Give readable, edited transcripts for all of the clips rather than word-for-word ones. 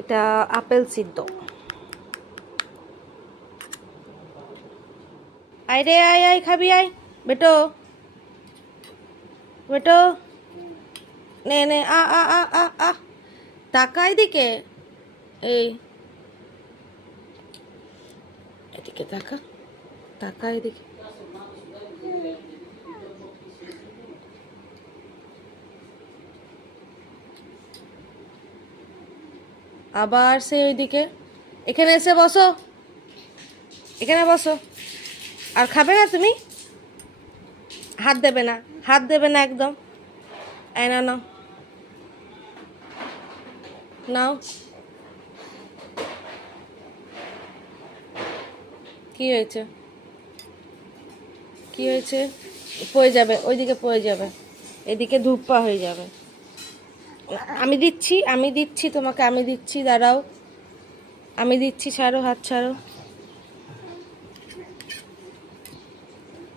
এটা আপেল সিদ্ধ। আয় রে আয়, আয় খাবি, আয় বেটো বেটো, নে নে, আ আ আ আ আ, তাকা এদিকে, এই এদিকে তাকা, তাকা এদিকে। আবার সে ওইদিকে। এখানে এসে বসো, এখানে বসো। আর খাবে না তুমি? হাত দেবে না, হাত দেবে না একদম। এই নাও নাও, নাও। কি হয়েছে? কি হয়েছে? পড়ে যাবে, ওইদিকে পড়ে যাবে, এদিকে ধূপপা হয়ে যাবে। আমি দিচ্ছি, আমি দিচ্ছি তোমাকে, আমি দিচ্ছি, দাঁড়াও, আমি দিচ্ছি, ছাড়ো, হাত ছাড়ো।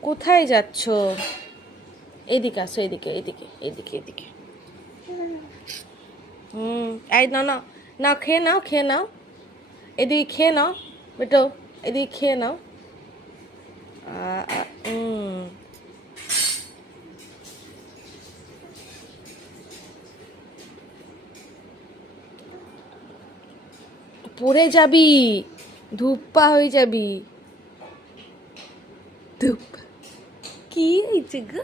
কোথায় যাচ্ছ? এদিকে আসো, এদিকে এদিকে এদিকে এদিকে। এই নাও নাও, নাও খেয়ে নাও, খেয়ে নাও, এদিকে খেয়ে নাও বেটো, এদিকে খেয়ে নাও। পড়ে যাবি, ধূপপা হয়ে যাবি। ধূপ, কি হয়েছে গো?